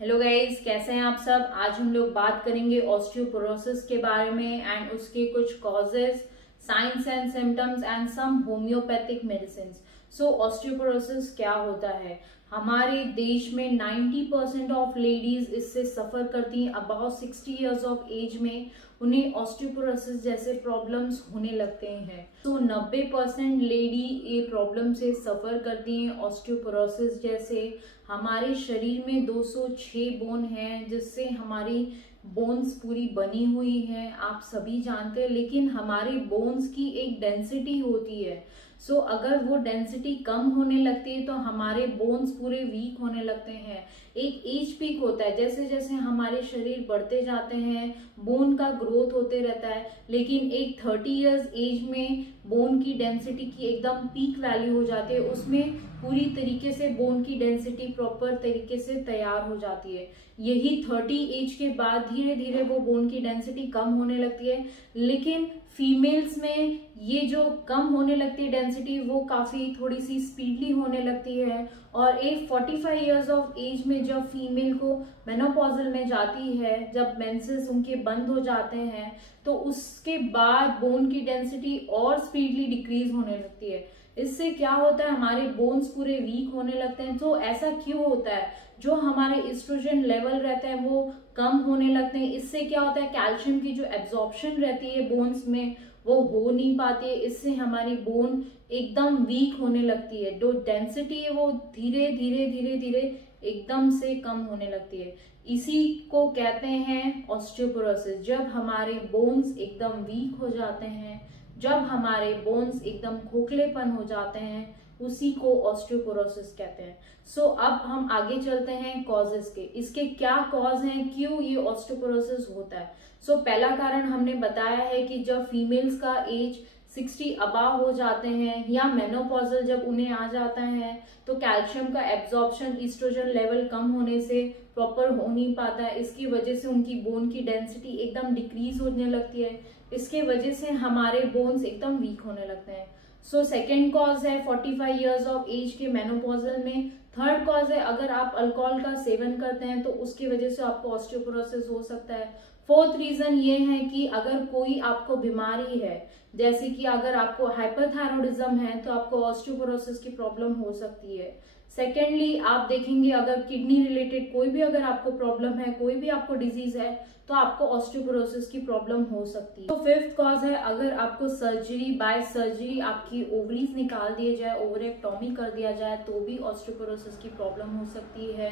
Hello guys, कैसे हैं आप सब। आज हम लोग बात करेंगे ऑस्टियोपोरोसिस के बारे में एंड उसके कुछ causes, signs and symptoms and some homeopathic medicine. So osteoporosis क्या होता है? हमारे देश में 90% ऑफ लेडीज इससे सफर करती हैं। अबाउट 60 इयर्स ऑफ एज में उन्हें ऑस्टियोपोरोसिस जैसे प्रॉब्लम्स होने लगते हैं। तो 90% लेडी ये प्रॉब्लम से सफर करती हैं ऑस्टियोपोरोसिस जैसे। हमारे शरीर में 206 बोन हैं जिससे हमारी बोन्स पूरी बनी हुई है, आप सभी जानते हैं। लेकिन हमारे बोन्स की एक डेंसिटी होती है। सो अगर वो डेंसिटी कम होने लगती है तो हमारे बोन्स पूरे वीक होने लगते हैं। एक एज पीक होता है, जैसे जैसे हमारे शरीर बढ़ते जाते हैं बोन का ग्रोथ होते रहता है। लेकिन एक 30 इयर्स एज में बोन की डेंसिटी की एकदम पीक वैल्यू हो जाती है, उसमें पूरी तरीके से बोन की डेंसिटी प्रॉपर तरीके से तैयार हो जाती है। यही 30 एज के बाद धीरे धीरे वो बोन की डेंसिटी कम होने लगती है। लेकिन फीमेल्स में ये जो कम होने लगती है डेंसिटी, वो काफी थोड़ी सी स्पीडली होने लगती है। और एक 45 इयर्स ऑफ एज में जब फीमेल को मेनोपॉजल में जाती है, जब मेंसेस उनके बंद हो जाते हैं, तो उसके बाद बोन की डेंसिटी और स्पीडली डिक्रीज होने लगती है। इससे क्या होता है, हमारे बोन्स पूरे वीक होने लगते हैं। तो ऐसा क्यों होता है? जो हमारे एस्ट्रोजन लेवल रहते हैं वो कम होने लगते हैं। इससे क्या होता है, कैल्शियम की जो एब्जॉर्प्शन रहती है बोन्स में वो हो नहीं पाती है। इससे हमारी बोन एकदम वीक होने लगती है। जो डेंसिटी है वो धीरे धीरे धीरे धीरे एकदम से कम होने लगती है। इसी को कहते हैं ऑस्टियोपोरोसिस। जब हमारे बोन्स एकदम वीक हो जाते हैं, जब हमारे बोन्स एकदम खोखलेपन हो जाते हैं, उसी को ऑस्टियोपोरोसिस कहते हैं। सो अब हम आगे चलते हैं कॉजेस के। इसके क्या कॉज हैं, क्यों ये ऑस्टियोपोरोसिस होता है। सो पहला कारण हमने बताया है कि जब फीमेल्स का एज 60 अबाव हो जाते हैं या मेनोपॉजल जब उन्हें आ जाता है, तो कैल्शियम का एब्जॉर्प्शन ईस्ट्रोजन लेवल कम होने से प्रॉपर हो नहीं पाता है। इसकी वजह से उनकी बोन की डेंसिटी एकदम डिक्रीज होने लगती है। इसके वजह से हमारे बोन्स एकदम वीक होने लगते हैं। सो सेकेंड कॉज है 45 इयर्स ऑफ एज के मेनोपॉजल में। थर्ड कॉज है अगर आप अल्कोहल का सेवन करते हैं तो उसकी वजह से आपको ऑस्टियोपोरोसिस हो सकता है। फोर्थ रीजन ये है कि अगर कोई आपको बीमारी है, जैसे कि अगर आपको हाइपरथायरॉयडिज्म है तो आपको ऑस्टियोपोरोसिस की प्रॉब्लम हो सकती है। सेकेंडली आप देखेंगे अगर किडनी रिलेटेड कोई भी अगर आपको प्रॉब्लम है, कोई भी आपको डिजीज है, तो आपको ऑस्टियोपोरोसिस की प्रॉब्लम हो सकती है। तो फिफ्थ कॉज है अगर आपको सर्जरी बाय सर्जरी आपकी ओवरीज निकाल दिए जाए, ओवरेक्टॉमी कर दिया जाए, तो भी ऑस्टियोपोरोसिस की प्रॉब्लम हो सकती है।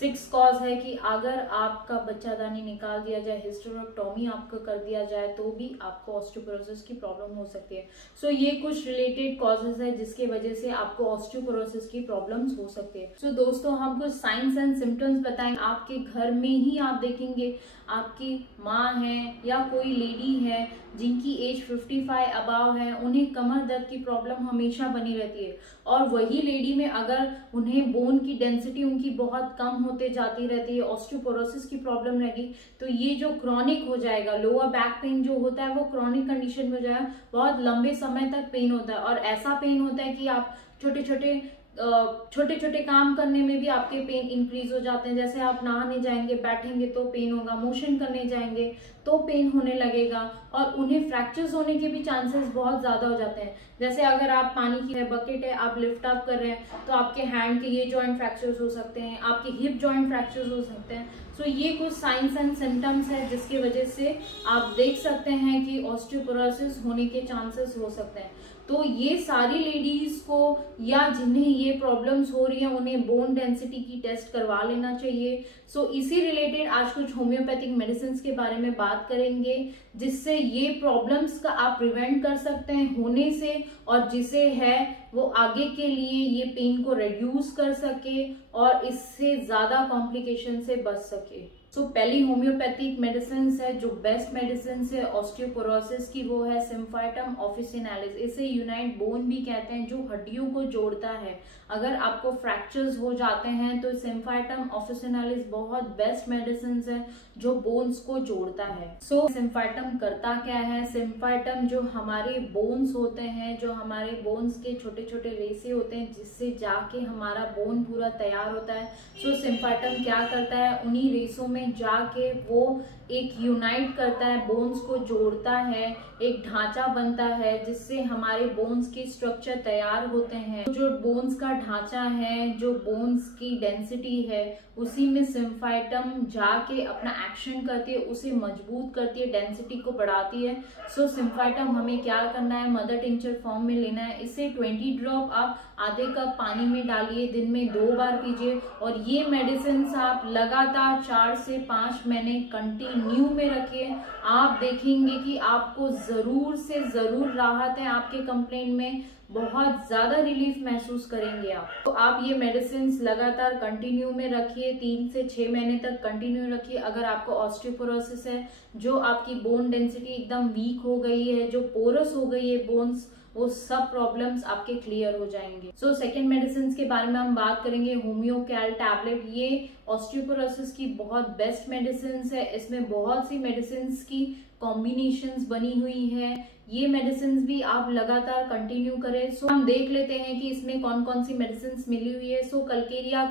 सिक्स कॉज है कि अगर आपका बच्चादानी निकाल दिया जाए, हिस्टेरेक्टॉमी आपको कर दिया जाए, तो भी आपको ऑस्टियोपोरोसिस की प्रॉब्लम हो सकती है। सो ये कुछ रिलेटेड कॉजेज है जिसके वजह से आपको ऑस्टियोपोरोसिस की प्रॉब्लम्स हो सकती है। सो दोस्तों, हम कुछ साइंस एंड सिम्टम्स बताएंगे। आपके घर में ही आप देखेंगे आपकी माँ है या कोई लेडी है जिनकी एज 55 अबाव है, उन्हें कमर दर्द की प्रॉब्लम हमेशा बनी रहती है। और वही लेडी में अगर उन्हें बोन की डेंसिटी उनकी बहुत कम होते जाती रहती है, ऑस्टियोपोरोसिस की प्रॉब्लम रहेगी, तो ये जो क्रॉनिक हो जाएगा, लोअर बैक पेन जो होता है वो क्रॉनिक कंडीशन में हो जाएगा। बहुत लंबे समय तक पेन होता है और ऐसा पेन होता है कि आप छोटे छोटे काम करने में भी आपके पेन इंक्रीज हो जाते हैं। जैसे आप नहाने जाएंगे, बैठेंगे तो पेन होगा, मोशन करने जाएंगे तो पेन होने लगेगा। और उन्हें फ्रैक्चर्स होने के भी चांसेस बहुत ज्यादा हो जाते हैं। जैसे अगर आप पानी की बकेट है, आप लिफ्ट अप कर रहे हैं, तो आपके हैंड के ये जॉइंट फ्रैक्चर्स हो सकते हैं, आपके हिप जॉइंट फ्रैक्चर्स हो सकते हैं। सो ये कुछ साइंस एंड सिम्टम्स है जिसकी वजह से आप देख सकते हैं कि ऑस्टियोपोरोसिस होने के चांसेस हो सकते हैं। तो ये सारी लेडीज को या जिन्हें ये प्रॉब्लम्स हो रही हैं उन्हें बोन डेंसिटी की टेस्ट करवा लेना चाहिए। सो इसी रिलेटेड आज कुछ होम्योपैथिक मेडिसिन के बारे में बात करेंगे जिससे ये प्रॉब्लम्स का आप प्रिवेंट कर सकते हैं होने से, और जिसे है वो आगे के लिए ये पेन को रिड्यूस कर सके और इससे ज्यादा कॉम्प्लिकेशन से बच सके। सो पहली होम्योपैथिक मेडिसिन है जो बेस्ट मेडिसिन है ऑस्टियोपोरोसिस की, वो है सिम्फाइटम ऑफिसिनालिस। इसे यूनाइट बोन भी कहते हैं, जो हड्डियों को जोड़ता है। अगर आपको फ्रैक्चर्स हो जाते हैं तो सिम्फाइटम ऑफिसिनालिस बहुत बेस्ट मेडिसिन है जो बोन्स को जोड़ता है। सो सिम्फाइटम करता क्या है? सिम्फाइटम जो हमारे बोन्स होते हैं, जो हमारे बोन्स के छोटे छोटे छोटे रेसे होते हैं जिससे जाके हमारा बोन पूरा तैयार होता है। सो सिम्फाइटम क्या करता है, उन्हीं रेसों में जाके वो एक यूनाइट करता है, बोन्स को जोड़ता है, एक ढांचा बनता है जिससे हमारे बोन्स की स्ट्रक्चर तैयार होते हैं। जो बोन्स का ढांचा है, जो बोन्स की डेंसिटी है, उसी में सिम्फाइटम जाके अपना एक्शन करती है, उसे मजबूत करती है, डेंसिटी को बढ़ाती है। सो सिम्फाइटम हमें क्या करना है, मदर टिंचर फॉर्म में लेना है। इसे 20 ड्रॉप आप आधे कप पानी में डालिए, दिन में 2 बार पीजिए और ये मेडिसिन आप लगातार 4 से 5 महीने कंटिन्यू में रखिए। आप देखेंगे कि आपको जरूर से जरूर राहत है, आपके कंप्लेंट में बहुत ज्यादा रिलीफ महसूस करेंगे आप। तो आप ये मेडिसिन लगातार कंटिन्यू में रखिए, 3 से 6 महीने तक कंटिन्यू रखिए। अगर आपको ऑस्टियोपोरोसिस है, जो आपकी बोन डेंसिटी एकदम वीक हो गई है, जो पोरस हो गई है बोन्स, वो सब प्रॉब्लम्स आपके क्लियर हो जाएंगे। सो सेकेंड मेडिसिन के बारे में हम बात करेंगे, होम्योकैल टैबलेट। ये ऑस्टियोपोरोसिस की बहुत बेस्ट मेडिसिन है। इसमें बहुत सी मेडिसिन की कॉम्बिनेशंस बनी हुई है। ये मेडिसिन भी आप लगातार कंटिन्यू करें। सो हम देख लेते हैं कि इसमें कौन कौन सी मेडिसिन मिली हुई है। सो कलकेरिया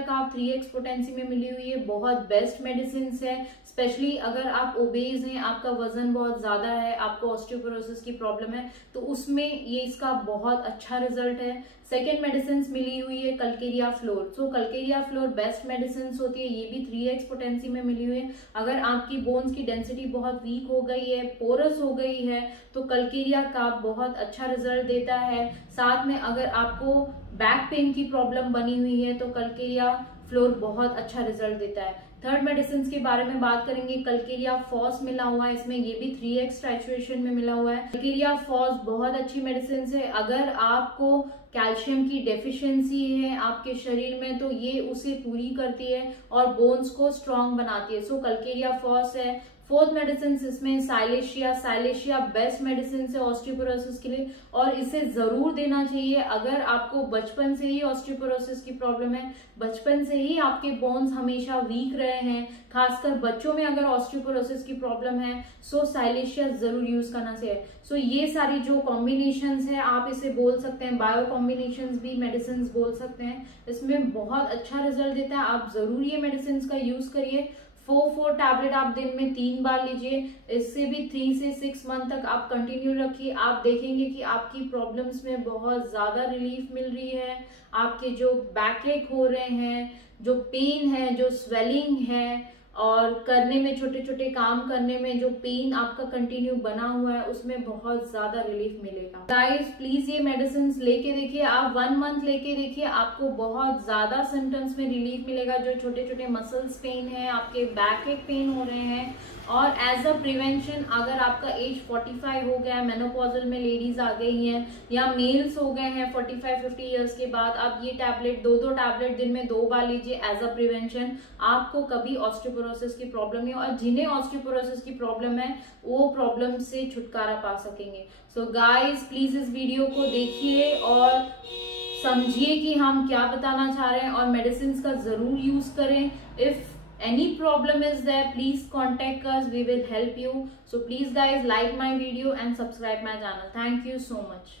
कार्ब 3x पोटेंसी में मिली हुई है, बहुत बेस्ट मेडिसिन है। स्पेशली अगर आप ओबेज हैं, आपका वजन बहुत ज्यादा है, आपको ऑस्टियोपोरोसिस की प्रॉब्लम है, तो उसमें ये इसका बहुत अच्छा रिजल्ट है। सेकेंड मेडिसिन मिली हुई है कलकेरिया फ्लोर। सो कलकेरिया फ्लोर बेस्ट मेडिसिन होती है, ये भी 3x पोटेंसी में मिली हुई है। अगर आपकी बोन्स की डेंसिटी बहुत वीक हो गई है, पोरस हो गई है, तो कलकेरिया कार्ब बहुत अच्छा रिजल्ट देता है। साथ में अगर आपको बैक पेन की प्रॉब्लम बनी हुई है, तो कलकेरिया फ्लोर बहुत अच्छा रिजल्ट देता है। थर्ड मेडिसिन के बारे में बात करेंगे, कलकेरिया फॉस मिला हुआ है, इसमें ये भी 3x टाइट्रेशन में मिला हुआ है। कलकेरिया फॉस बहुत अच्छी मेडिसिन है। अगर आपको कैल्शियम की डेफिशिएंसी है आपके शरीर में, तो ये उसे पूरी करती है और बोन्स को स्ट्रॉन्ग बनाती है। सो कलकेरिया फॉस है। फोर्थ मेडिसिन इसमें साइलेशिया बेस्ट मेडिसिन है ऑस्टियोपोरोसिस के लिए, और इसे जरूर देना चाहिए। अगर आपको बचपन से ही ऑस्टियोपोरोसिस की प्रॉब्लम है, बचपन से ही आपके बोन्स हमेशा वीक रहे हैं, खासकर बच्चों में अगर ऑस्टियोपोरोसिस की प्रॉब्लम है, सो साइलेशिया जरूर यूज करना चाहिए। सो ये सारी जो कॉम्बिनेशंस है, आप इसे बोल सकते हैं बायो कॉम्बिनेशंस भी मेडिसिन बोल सकते हैं, इसमें बहुत अच्छा रिजल्ट देता है। आप जरूर ये मेडिसिन का यूज करिए। 4 टैबलेट आप दिन में 3 बार लीजिए। इससे भी 3 से 6 मंथ तक आप कंटिन्यू रखिए। आप देखेंगे कि आपकी प्रॉब्लम्स में बहुत ज्यादा रिलीफ मिल रही है। आपके जो बैकएक हो रहे हैं, जो पेन है, जो स्वेलिंग है, और करने में छोटे छोटे काम करने में जो पेन आपका कंटिन्यू बना हुआ है, उसमें बहुत ज्यादा रिलीफ मिलेगा। गाइस प्लीज ये मेडिसिन लेके देखिए, आप 1 मंथ लेके देखिए, आपको बहुत ज्यादा सिम्टम्स में रिलीफ मिलेगा। जो छोटे छोटे मसल्स पेन है, आपके बैक एक पेन हो रहे हैं, और एज अ प्रिवेंशन अगर आपका एज 45 हो गया है, मेनोपॉजल में लेडीज आ गई हैं, या मेल्स हो गए हैं 45-50 ईयर्स के बाद, आप ये टैबलेट 2 टैबलेट दिन में 2 बार लीजिए एज अ प्रिवेंशन। आपको कभी ऑस्टियोपोरोसिस की प्रॉब्लम नहीं, और जिन्हें ऑस्टियोपोरोसिस की प्रॉब्लम है वो प्रॉब्लम से छुटकारा पा सकेंगे। सो गाइज प्लीज इस वीडियो को देखिए और समझिए कि हम क्या बताना चाह रहे हैं, और मेडिसिन का जरूर यूज करें। If any problem is there, please contact us, we will help you. So please guys like my video and subscribe my channel. Thank you so much.